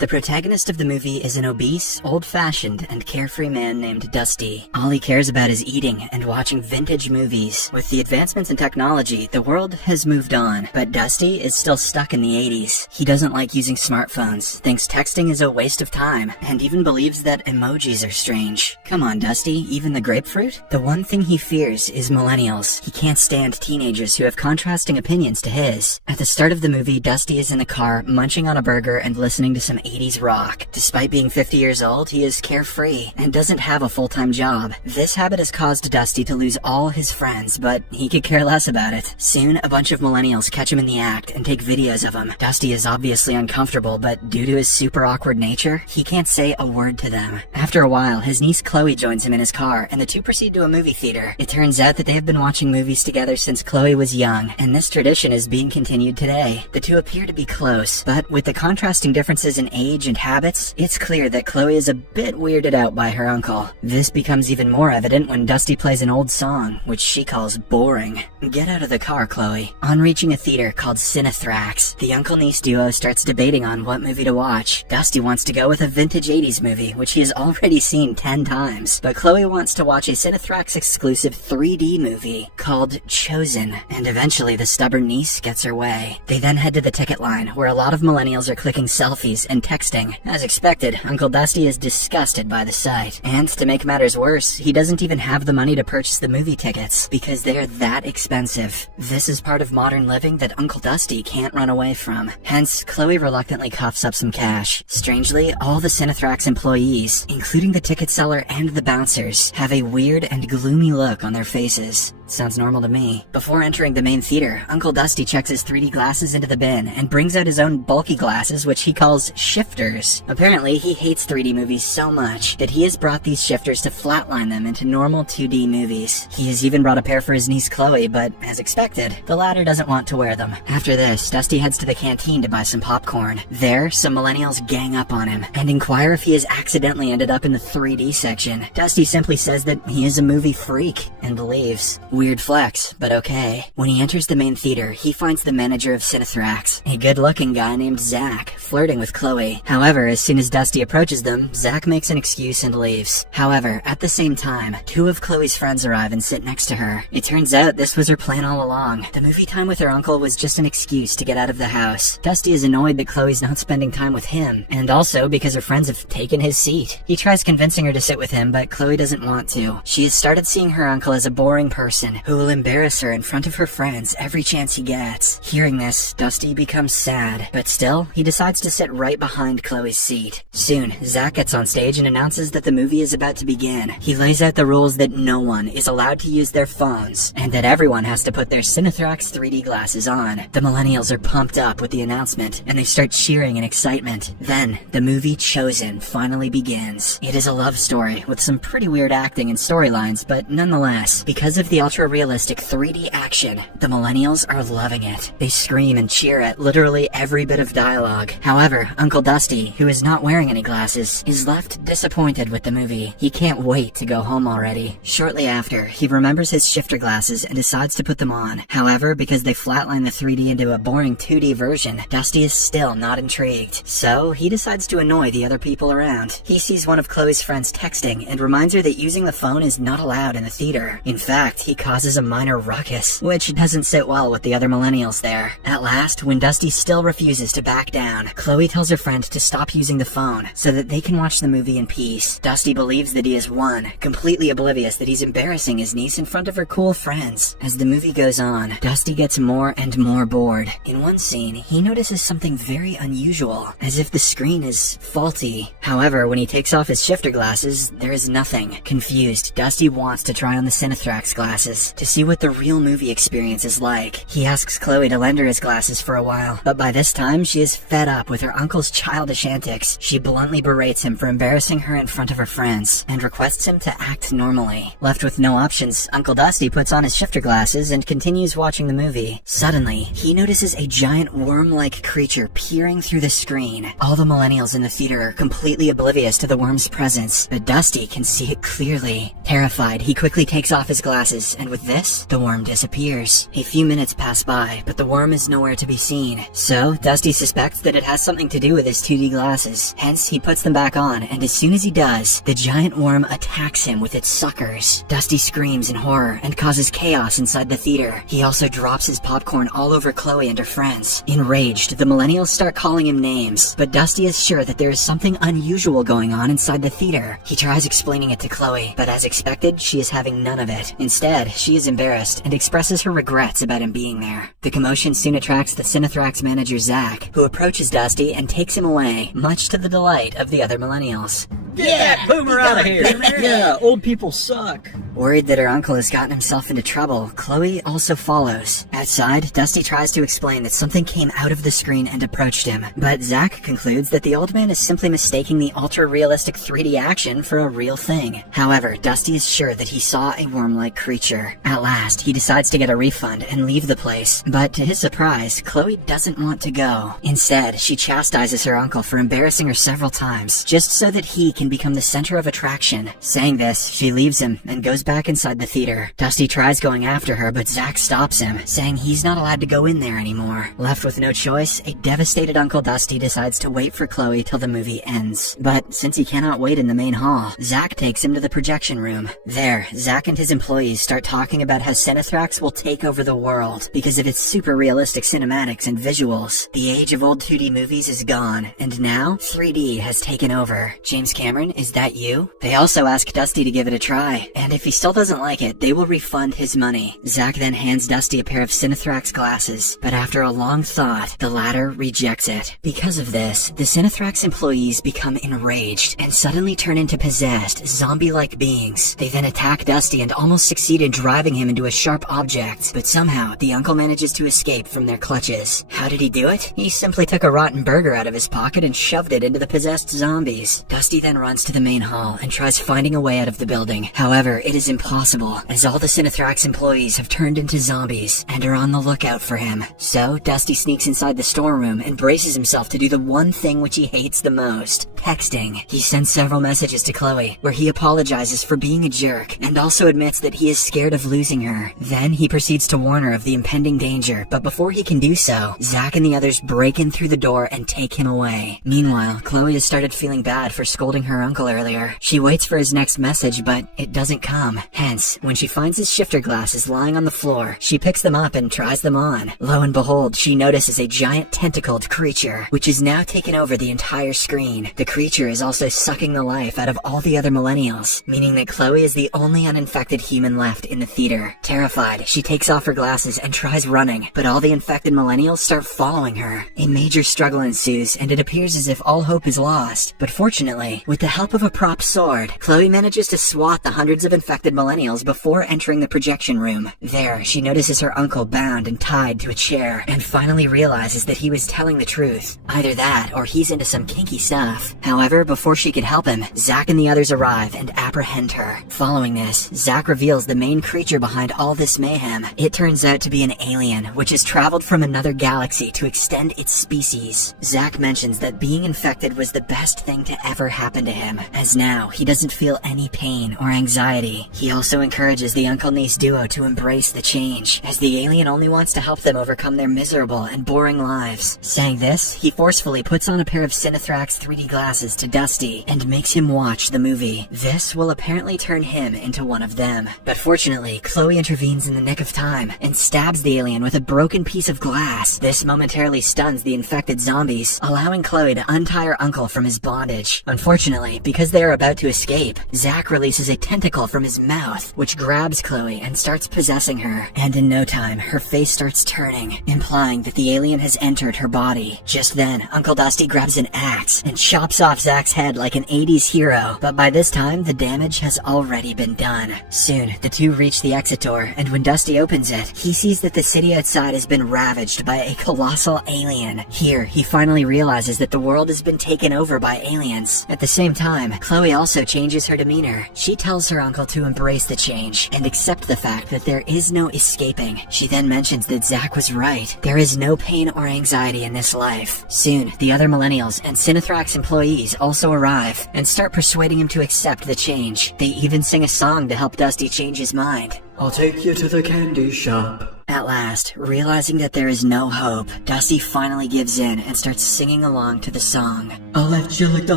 The protagonist of the movie is an obese, old-fashioned, and carefree man named Dusty. All he cares about is eating and watching vintage movies. With the advancements in technology, the world has moved on, but Dusty is still stuck in the 80s. He doesn't like using smartphones, thinks texting is a waste of time, and even believes that emojis are strange. Come on, Dusty, even the grapefruit? The one thing he fears is millennials. He can't stand teenagers who have contrasting opinions to his. At the start of the movie, Dusty is in the car, munching on a burger and listening to some 80s rock. Despite being 50 years old, he is carefree and doesn't have a full-time job. This habit has caused Dusty to lose all his friends, but he could care less about it. Soon, a bunch of millennials catch him in the act and take videos of him. Dusty is obviously uncomfortable, but due to his super awkward nature, he can't say a word to them. After a while, his niece Chloe joins him in his car, and the two proceed to a movie theater. It turns out that they have been watching movies together since Chloe was young, and this tradition is being continued today. The two appear to be close, but with the contrasting differences in age and habits, it's clear that Chloe is a bit weirded out by her uncle. This becomes even more evident when Dusty plays an old song, which she calls boring. Get out of the car, Chloe. On reaching a theater called Cinethrax, the uncle-niece duo starts debating on what movie to watch. Dusty wants to go with a vintage 80s movie, which he has already seen 10 times, but Chloe wants to watch a Cinethrax exclusive 3D movie called Chosen, and eventually the stubborn niece gets her way. They then head to the ticket line, where a lot of millennials are clicking selfies and texting. As expected, Uncle Dusty is disgusted by the sight. And to make matters worse, he doesn't even have the money to purchase the movie tickets, because they're that expensive. This is part of modern living that Uncle Dusty can't run away from. Hence, Chloe reluctantly coughs up some cash. Strangely, all the Cinethrax employees, including the ticket seller and the bouncers, have a weird and gloomy look on their faces. Sounds normal to me. Before entering the main theater, Uncle Dusty checks his 3D glasses into the bin and brings out his own bulky glasses, which he calls shifters. Apparently, he hates 3D movies so much that he has brought these shifters to flatline them into normal 2D movies. He has even brought a pair for his niece Chloe, but as expected, the latter doesn't want to wear them. After this, Dusty heads to the canteen to buy some popcorn. There, some millennials gang up on him and inquire if he has accidentally ended up in the 3D section. Dusty simply says that he is a movie freak and leaves. Weird flex, but okay. When he enters the main theater, he finds the manager of Cinethrax, a good-looking guy named Zach, flirting with Chloe. However, as soon as Dusty approaches them, Zach makes an excuse and leaves. However, at the same time, two of Chloe's friends arrive and sit next to her. It turns out this was her plan all along. The movie time with her uncle was just an excuse to get out of the house. Dusty is annoyed that Chloe's not spending time with him, and also because her friends have taken his seat. He tries convincing her to sit with him, but Chloe doesn't want to. She has started seeing her uncle as a boring person who will embarrass her in front of her friends every chance he gets. Hearing this, Dusty becomes sad, but still, he decides to sit right behind Chloe's seat. Soon, Zach gets on stage and announces that the movie is about to begin. He lays out the rules that no one is allowed to use their phones, and that everyone has to put their Cinethrax 3D glasses on. The millennials are pumped up with the announcement, and they start cheering in excitement. Then, the movie Chosen finally begins. It is a love story with some pretty weird acting and storylines, but nonetheless, because of the ultra-realistic 3D action, the millennials are loving it. They scream and cheer at literally every bit of dialogue. However, Uncle Dusty, who is not wearing any glasses, is left disappointed with the movie. He can't wait to go home already. Shortly after, he remembers his shifter glasses and decides to put them on. However, because they flatline the 3D into a boring 2D version, Dusty is still not intrigued. So, he decides to annoy the other people around. He sees one of Chloe's friends texting and reminds her that using the phone is not allowed in the theater. In fact, he causes a minor ruckus, which doesn't sit well with the other millennials there. At last, when Dusty still refuses to back down, Chloe tells her friend to stop using the phone so that they can watch the movie in peace. Dusty believes that he has won, completely oblivious that he's embarrassing his niece in front of her cool friends. As the movie goes on, Dusty gets more and more bored. In one scene, he notices something very unusual, as if the screen is faulty. However, when he takes off his shifter glasses, there is nothing. Confused, Dusty wants to try on the Cinethrax glasses to see what the real movie experience is like. He asks Chloe to lend her his glasses for a while, but by this time, she is fed up with her uncle's childish antics. She bluntly berates him for embarrassing her in front of her friends, and requests him to act normally. Left with no options, Uncle Dusty puts on his shifter glasses and continues watching the movie. Suddenly, he notices a giant worm-like creature peering through the screen. All the millennials in the theater are completely oblivious to the worm's presence, but Dusty can see it clearly. Terrified, he quickly takes off his glasses and with this, the worm disappears. A few minutes pass by, but the worm is nowhere to be seen. So, Dusty suspects that it has something to do with his 2D glasses. Hence, he puts them back on, and as soon as he does, the giant worm attacks him with its suckers. Dusty screams in horror and causes chaos inside the theater. He also drops his popcorn all over Chloe and her friends. Enraged, the millennials start calling him names, but Dusty is sure that there is something unusual going on inside the theater. He tries explaining it to Chloe, but as expected, she is having none of it. Instead, she is embarrassed and expresses her regrets about him being there. The commotion soon attracts the Cinethrax manager Zach, who approaches Dusty and takes him away, much to the delight of the other millennials. Get that boomer out of here! Yeah, old people suck. Worried that her uncle has gotten himself into trouble, Chloe also follows. Outside, Dusty tries to explain that something came out of the screen and approached him, but Zach concludes that the old man is simply mistaking the ultra-realistic 3D action for a real thing. However, Dusty is sure that he saw a worm-like creature. At last, he decides to get a refund and leave the place, but to his surprise, Chloe doesn't want to go. Instead, she chastises her uncle for embarrassing her several times, just so that he can become the center of attraction. Saying this, she leaves him and goes back inside the theater. Dusty tries going after her, but Zach stops him, saying he's not allowed to go in there anymore. Left with no choice, a devastated Uncle Dusty decides to wait for Chloe till the movie ends. But since he cannot wait in the main hall, Zach takes him to the projection room. There, Zach and his employees start talking about how Cinethrax will take over the world because of its super realistic cinematics and visuals. The age of old 2D movies is gone, and now 3D has taken over. James Cameron, is that you? They also ask Dusty to give it a try, and if he still doesn't like it, they will refund his money. Zach then hands Dusty a pair of Cinethrax glasses, but after a long thought, the latter rejects it. Because of this, the Cinethrax employees become enraged and suddenly turn into possessed, zombie-like beings. They then attack Dusty and almost succeed in driving him into a sharp object, but somehow the uncle manages to escape from their clutches. How did he do it? He simply took a rotten burger out of his pocket and shoved it into the possessed zombies. Dusty then runs to the main hall and tries finding a way out of the building. However, it is impossible, as all the Cinethrax employees have turned into zombies and are on the lookout for him. So, Dusty sneaks inside the storeroom and braces himself to do the one thing which he hates the most: texting. He sends several messages to Chloe, where he apologizes for being a jerk, and also admits that he is scared of losing her. Then, he proceeds to warn her of the impending danger, but before he can do so, Zach and the others break in through the door and take him away. Meanwhile, Chloe has started feeling bad for scolding her uncle earlier. She waits for his next message, but it doesn't come. Hence, when she finds his shifter glasses lying on the floor, she picks them up and tries them on. Lo and behold, she notices a giant tentacled creature, which has now taken over the entire screen. The creature is also sucking the life out of all the other millennials, meaning that Chloe is the only uninfected human left in the theater. Terrified, she takes off her glasses and tries running, but all the infected millennials start following her. A major struggle ensues, and it appears as if all hope is lost. But fortunately, with the help of a prop sword, Chloe manages to swat the hundreds of infected millennials before entering the projection room. There, she notices her uncle bound and tied to a chair, and finally realizes that he was telling the truth. Either that, or he's into some kinky stuff. However, before she could help him, Zach and the others arrive and apprehend her. Following this, Zach reveals the main creature behind all this mayhem. It turns out to be an alien, which has traveled from another galaxy to extend its species. Zach mentions that being infected was the best thing to ever happen to him, as now he doesn't feel any pain or anxiety. He also encourages the uncle-niece duo to embrace the change, as the alien only wants to help them overcome their miserable and boring lives. Saying this, he forcefully puts on a pair of Cinethrax 3D glasses to Dusty and makes him watch the movie. This will apparently turn him into one of them. But fortunately, Chloe intervenes in the nick of time and stabs the alien with a broken piece of glass. This momentarily stuns the infected zombies, allowing Chloe to untie her uncle from his bondage. Unfortunately, because they are about to escape, Zach releases a tentacle from his mouth, which grabs Chloe and starts possessing her. And in no time, her face starts turning, implying that the alien has entered her body. Just then, Uncle Dusty grabs an axe and chops off Zach's head like an 80s hero, but by this time, the damage has already been done. Soon, the two reach the exit door, and when Dusty opens it, he sees that the city outside has been ravaged by a colossal alien. Here, he finally realizes that the world has been taken over by aliens. At the same time, Chloe also changes her demeanor. She tells her uncle to embrace the change and accept the fact that there is no escaping. She then mentions that Zach was right. There is no pain or anxiety in this life. Soon, the other millennials and Cinethrax employees also arrive and start persuading him to accept the change. They even sing a song to help Dusty change his mind. I'll take you to the candy shop. At last, realizing that there is no hope, Dusty finally gives in and starts singing along to the song. I'll let you lick the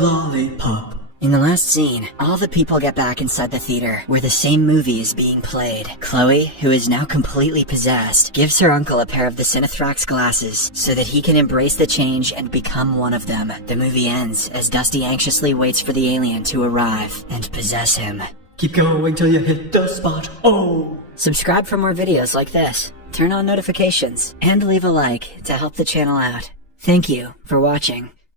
lollipop. In the last scene, all the people get back inside the theater, where the same movie is being played. Chloe, who is now completely possessed, gives her uncle a pair of the Cinethrax glasses, so that he can embrace the change and become one of them. The movie ends as Dusty anxiously waits for the alien to arrive and possess him. Keep going till you hit the spot. Oh! Subscribe for more videos like this, turn on notifications, and leave a like to help the channel out. Thank you for watching.